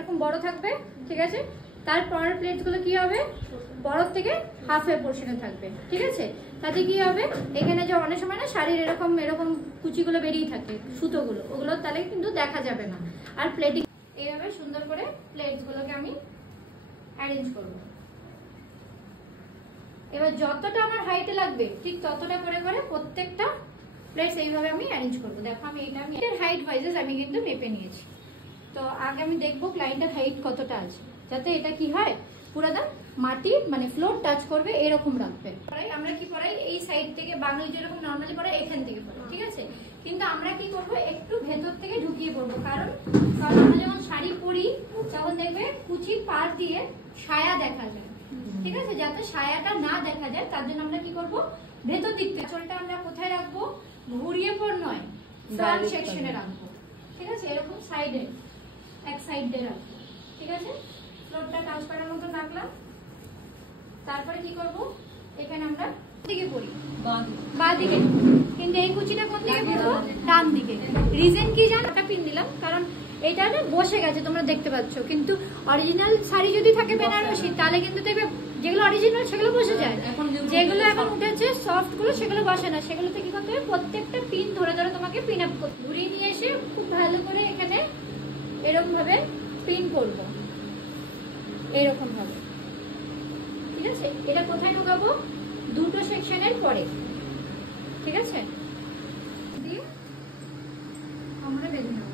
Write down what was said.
এরকম বড় থাকবে, ঠিক আছে। তারপরের প্লেটগুলো কি হবে, বড় থেকে হাফের পোর্শনে থাকবে, ঠিক আছে। তাতে কি হবে, এখানে যে অনেক সময় না শাড়ির এরকম এরকম কুচিগুলো বেরিয়ে থাকে, সুতোগুলো, ওগুলো তাহলে কিন্তু দেখা যাবে না। আর প্লেটিং এইভাবে সুন্দর করে প্লেটসগুলোকে আমি অ্যারেঞ্জ করব। এবার যতটা আমার হাইটে লাগবে ঠিক ততটা করে করে প্রত্যেকটা প্লেটস এইভাবে আমি অ্যারেঞ্জ করব। দেখো আমি এটার হাইট ওয়াইজেস আমি কিন্তু মেপে নিয়েছি। তো আগে আমি দেখবো ক্লায়েন্টের হাইট কতটা আছে, যাতে এটা কি হয় পুরোটা মাটি মানে ফ্লোর টাচ করবে এরকম রাখবে। আমরা কি পড়াই এই সাইড থেকে, বাংলা যেরকম নর্মালি পড়াই এখান থেকে পড়াই, ঠিক আছে। কিন্তু আমরা কি করব, একটু ভেতর থেকে ঢুকিয়ে পড়বো, কারণ আমরা যখন শাড়ি পরি তখন দেখবে কুচির পার দিয়ে ছায়া দেখা যায়, ঠিক আছে। যাতে ছায়াটা না দেখা যায় তার জন্য আমরা কি করব, ভেতর দিক থেকে চলটা আমরা কোথায় রাখবো, ঘুরিয়ে পর নয়, ফ্রন্ট সেকশনে রাখবো, ঠিক আছে। এরকম সাইডে এক সাইড দিয়ে রাখবো, ঠিক আছে। ফ্লোরটা টাচ করার মতো রাখলাম। তারপরে কি করব, এখানে আমরা দিকে পড়ি বাঁ দিকে, কিন্তু এই কুচিটা কোন দিকে পড়বো, ডান দিকে। রিজন কি জানো, একটা পিন দিলাম কারণ এটা না বসে গেছে, তোমরা দেখতে পাচ্ছ। কিন্তু অরিজিনাল শাড়ি যদি থাকে বেনারসি তাহলে কিন্তু দেখবে যেগুলো অরিজিনাল সেগুলো বসে যায়, যেগুলো এখন উঠেছে সফট গুলো সেগুলো বসে না। সেগুলোতে কি করতে হবে, প্রত্যেকটা পিন ধরে ধরে তোমাকে পিন আপ করতে, ঘুরিয়ে নিয়ে এসে খুব ভালো করে এখানে এরকম ভাবে পিন করব, এরকম ভাবে, ঠিক আছে। এটা কোথায় ঢোকাবো, দুটো সেকশনের পরে, ঠিক আছে। দিয়ে আমরা বেঁধে নেব।